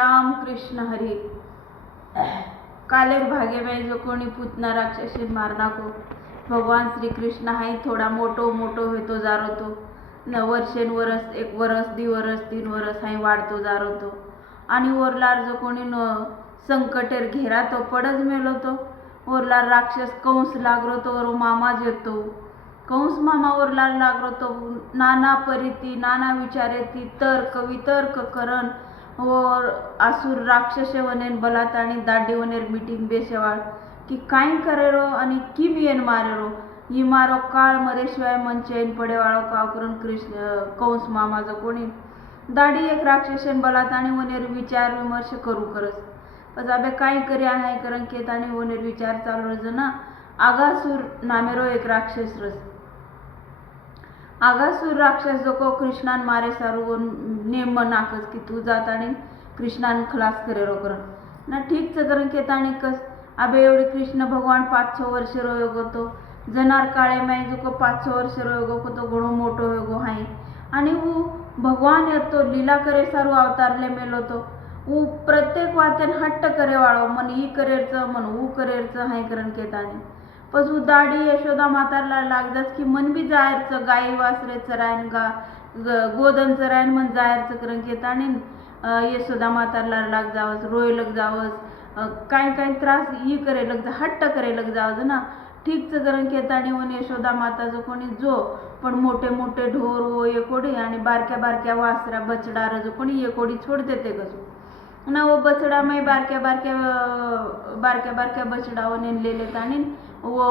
राम कृष्ण हरी कालेर भागे में जो कोणी पूतना राक्षसी मारना को भगवान श्री कृष्ण हाई थोड़ा मोटो मोटो होतो जारो तो न वर्षेन वरस एक वरस 2 वरस 3 वरस हाई वाढतो जारो तो आणि ओरलार जो कोणी न संकटेर घेरा तो पडच मेलो तो ओरलार राक्षस कंस लागरो तो और मामा जेतो कंस मामा ओरलार लागरो तो नाना परिती नाना विचारेती तर्क वितर्क करण और आसुर राक्षसे वनेन बलाताणी दाडी वनेर मीटिंग बेसेवाळ की काय करेरो आणि किम येन मारेरो ही मारो काळ मरे शिवाय मन चैन पडेवाळो काव करून कृष्ण कंस मामा जो कोणी दाडी एक राक्षसेन बलाताणी वनेर विचार विमर्श करू करस पस अबे काय करे आहे करन केताणी वनेर विचार चालू जना आगासुर नामेरो एक राक्षस रस आगासुर राक्षस जो को कृष्णान मारे सारू नेम नाकस की तू जात आणि कृष्णान खलास करेरो करन ना ठीक च करन केताणी कस अबे एवढे कृष्ण भगवान 5-6 वर्ष रोयो तो जनार काळे मै जो को 5-6 वर्ष रोयो को तो घणो मोटो होगो हाई आणि वो भगवान येतो लीला करे सारू अवतारले मेलो तो वो प्रत्येक वातेन हट्ट करे वाळो मन ई करेरच मन ऊ करेरच हाई करन केताणी पस दाडी यशोदा मातारला लागदास की मन भी जायरच गाई वासरे चरायन गोदन चरायन मन जायरच करन केताणी यशोदा मातारला लाग जावस रोय लग जावस काय काय त्रास ई करे लग जा हट्ट करे लग जावस ना ठीक च करन केताणी वन यशोदा माता जो कोणी जो पण मोठे मोठे ढोर वो एकोडी आणि बारक्या बारक्या वासरा बचडार जो कोणी एकोडी छोड देते कसो ना वो बचडा में बारक्या बारक्या बचडा वने लेले ताणी वो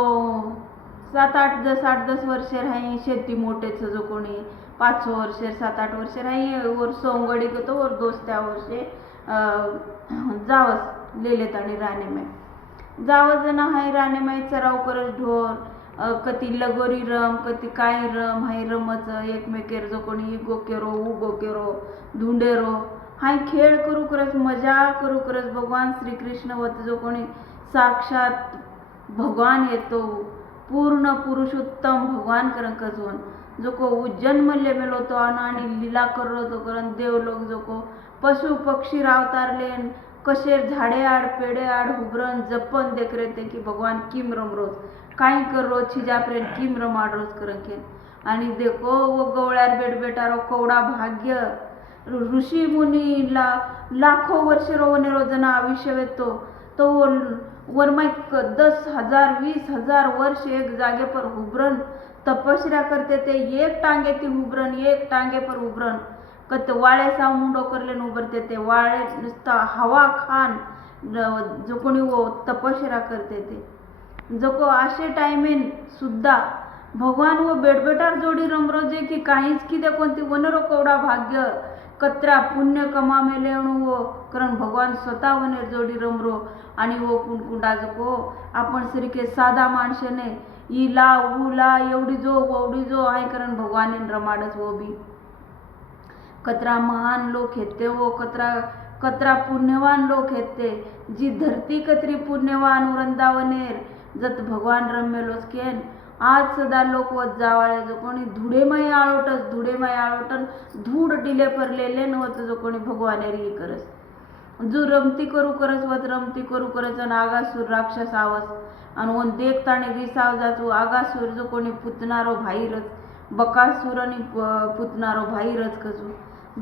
7-8-10 वर्ष राही शेती मोठेच जो कोणी 5-6 वर्ष 7-8 वर्ष राही और सोंगडी को तो और दोस्त्या वर्षे जावस लेले ताणी राणे में जावस जना हाय राणे में चराव करस ढोर कती लगोरी रम कती काय रम हाय रमच एकमेकेर जो कोणी गो केरो ऊ गो केरो धुंडेरो हाय खेळ करू करस मजा करू करस भगवान श्री कृष्ण वत जो कोणी साक्षात भगवान येतो पूर्ण पुरुषोत्तम भगवान करन कजवन जो को जन्म लेमेलो तो आणि लीला करो तो करन देव लोग जो को पशु पक्षी रावतारलेन कशेर झाडे आड पेडे आड हुबरन जपन देख रहे थे की भगवान किम रम रोज काय कर रोज छिजाप्रेन किम रमाड रोज करन केन आणि देखो वो गवळ्यार बेटारो कवडा भाग्य ऋषी मुनी लाखों वर्ष रोवने रोजना आयुष्य वेतो तो वरमाई 10,000 20,000 वर्ष एक जागे पर हुबरन तपस्या करते थे एक टांगे ती हुबरन एक टांगे पर हुबरन कत वाळे सा मुंडो करले उभरते थे वाळे नुसता हवा खान जो कोणी वो तपस्या करते थे जो को आशे टाइमेन सुद्धा भगवान वो बेटबेटार जोडी रमरोजे की काहीच की दे कोणती वनरो कवडा भाग्य कत्रा पुण्य कमा मेले वो कारण भगवान स्वतः वनेर जोडी रमरो आणि वो कुंडा को आपण सरिके साधा माणसेने इला उला एवढी जो आहे कारण भगवान रमाडस वो भी कतरा महान लोक हेते वो कतरा पुण्यवान लोक हेते जी धरती कतरी पुण्यवान वृंदावनेर जत भगवान रमेलोस केन आज सदा लोक वत जावाळे जो कोणी धुडेमय आळोटन धूड डिले पर लेले नवत जो कोणी भगवानेरी करस जो रमती करू करस वत रमती करू करस आणि आगासुर राक्षस आवस आणि वन देखताने रिसाव जाचो आगासुर जो कोणी पुतनारो भाईरच बकासुर आणि पुतनारो भाईरच कसो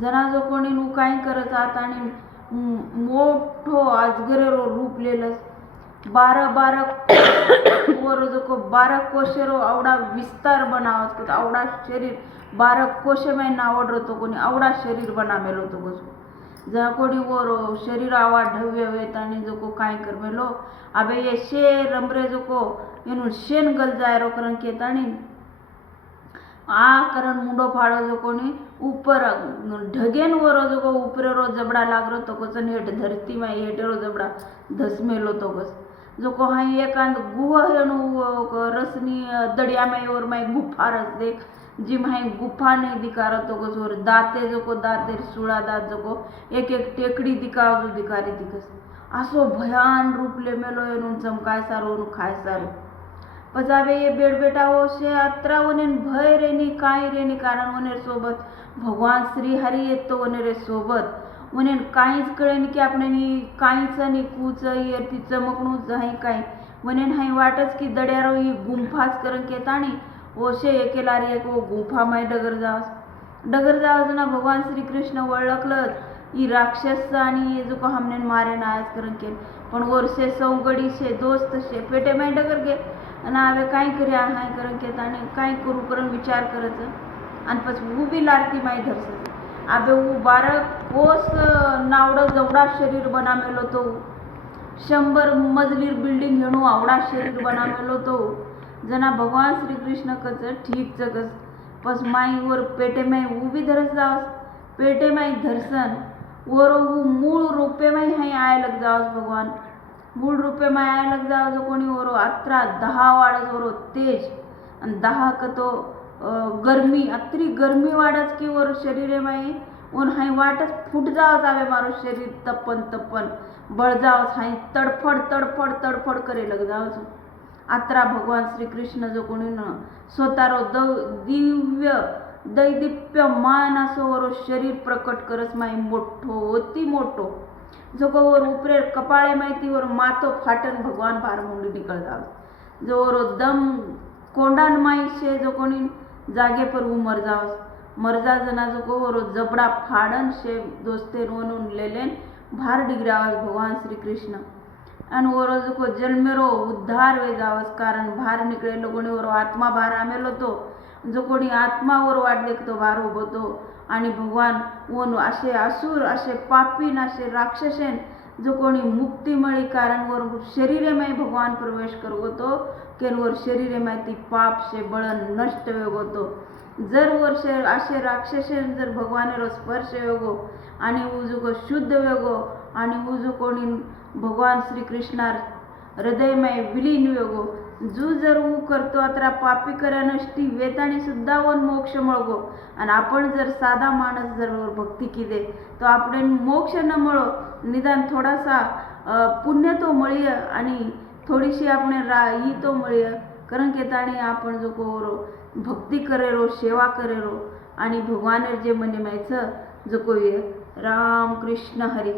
जना जो कोणी नु काय करत आत आणि मोठो अजगरेरो रूप लेलस 12 वर जो को 12 कोशेरो आवडा विस्तार बनावस को आवडा शरीर 12 कोशे में नावड रतो कोणी आवडा शरीर बनामेलो तो बसो जरा कोणी वर शरीर आवा ढव्य वेतानी जो को काय कर मेलो अबे ये शेर रमरे जो को एनु शेन गल जाय रो करन केतानी आ करन मुंडो फाड़ो जो कोणी ऊपर ढगेन वर जो को ऊपर रो जबड़ा लागरो तो कोचन हेठ धरती में हेठेरो जबड़ा धसमेलो तो बस जो को हाई एकांत गुहा हेणु रसनी दड़िया में और मैं गुफा रस देख जी माही गुफा नहीं दिखा रहा तो को और दाते जो को दाते सुड़ा दात जो को एक टेकड़ी दिखाव जो दिखारी दिखस आसो भयान रूप ले मेलो एनु चमकाय सारो नु खाय सारो पजावे ये बेटा हो से अत्रा वनेन भय रेनी काय रेनी कारण वनेर सोबत भगवान श्री हरी येतो वनेरे सोबत म्हणेन काहीच कळेन की आपल्यानी काहीच आणि कूच ये ती चमकणूच हाय काय म्हणेन हाय वाटच की दड्यारो ही गुंफाच करन केताणी ओशे एकेलारी एक वो गुंफा माय डगर जावस ना भगवान श्री कृष्ण ओळखलंच ही राक्षस आणि ये जो को हमने मारे नायच करन के पण वर्षे सौगडी शे दोस्त शे पेटे माय डगर गे आणि आवे काय कर्या हाय करन केताणी काय करू करन विचार करच आणि पस उभी लारती माय धरस आबे वो 12 कोस नावडं जवडा शरीर बनामेलो तो 100 मजलीर बिल्डिंग हेणू आवडा शरीर बनामेलो तो जना भगवान श्री कृष्ण कच ठीक जगस पस माई वर पेटे माई उभी धरस जावस पेटे माई धरसन वर वो मूळ रूपे माई हाय आय लग जावस भगवान मूळ रूपे माई आय लग जावस जो कोणी वरो अत्रा 10 वाडस वरो तेज आणि 10 कतो गर्मी अत्री गर्मी वाडच की वर शरीरे माई उन हाय वाटच फुट जावस आवे मारो शरीर तप्पन बळ जावस हाय तडफड करे लग जावस अत्रा भगवान श्री कृष्ण जो कोणी स्वतारो दिव्य दैदिप्यमान असो वरो शरीर प्रकट करस माई मोठो अति मोठो जो को वर उपरे कपाळे माहिती वर मातो फाटन भगवान बार मुंडी निकल जावस जो वरो दम कोंडान माई शे जो कोणी जागे पर मर जावस मरजा जना जो को वरो जबडा फाडन शे दोस्ते रोनून लेलेन भार डिगरावस भगवान श्री कृष्ण आणि वरो जो को जन्मेरो उद्धार वे जावस कारण भार निकळे लोगोनी वरो आत्मा भार आमेलो तो जो कोणी आत्मा वर वाट देखतो भार उभो तो आणि भगवान वन असे असुर असे पापीन असे राक्षसेन जो कोणी मुक्ती मळी कारण वर शरीरे माय भगवान प्रवेश करगो तो केन वर शरीरे माय ती पाप शे बळन नष्ट वेगो तो जर वर्ष असे राक्षसेन जर भगवानेरो स्पर्श वेगो आणि उजुको शुद्ध वेगो आणि उजू कोणी भगवान श्री कृष्णार हृदय माय विलीन वेगो जू जर ऊ करतो अत्रा पापी कर्या नष्टी वेताणी सुद्धा वन मोक्ष मळगो आणि आपण जर साधा माणस जर भक्ती किदे तो आपण मोक्ष न मळो निदान थोडासा पुण्य तो मळीय आणि थोडीशी आपण ही तो मळीय कारण केताणी आपण जो को भक्ती करेरो सेवा करेरो आणि भगवान जे मने मायचं जो को राम कृष्ण हरी।